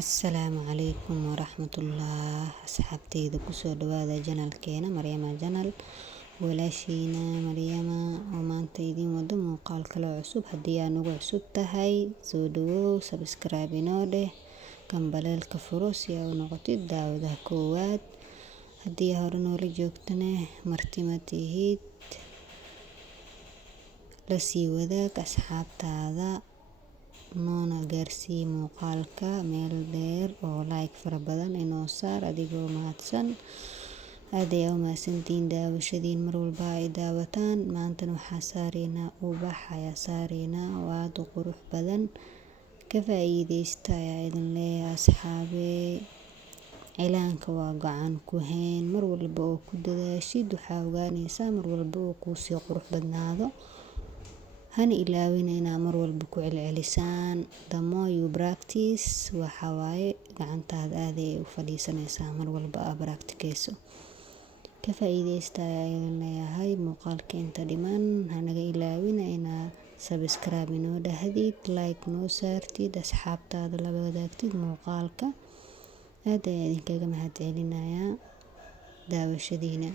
Assalaamu calaykum waraxmatullah asxaabteyda kusoo dhawaada janalkeena Maryama janal walaashiina Maryama oo maanta idin wado muuqaal kale oo cusub. Haddii aad nagu cusub tahay soo dhawow, subscribe inoo dheh, gambaleelka furo si aad u noqotid daawadaha koowaad. Haddii hore noola joogtana marti ma tihid, la sii wadaag asxaabtaada, noona gaarsii muuqaalka meel dheer oo like fara badan inoo saar adigoo mahadsan. Aad ayaa u mahadsantihiin daawashadiin mar walba ay daawataan. Maantana waxaa saareynaa ubax ayaa saareynaa oo aad u qurux badan. Ka faa'iideysta ayaa idin leeyahay asxaabey. Cilaanka waa gacan ku hayn, mar walba oo ku dadaashid waxaa ogaanaysaa mar walba oo kuu sii qurux badnaado. Hana ilaawin inaad mar walba ku celcelisaan. The more you practice waxaa waaye gacantaada aad ay u fadhiisanaysaa mar walba aad practiceyso. Ka faa'iideysta ayaa idin leeyahay. Muuqaalka inta dhiman hanaga ilaawin inaad subscribe inoo dhahdid, like noo saartid, asxaabtaada la wadaagtid muuqaalka. Aad ayaa idinkaga mahadcelinayaa daawashadiina.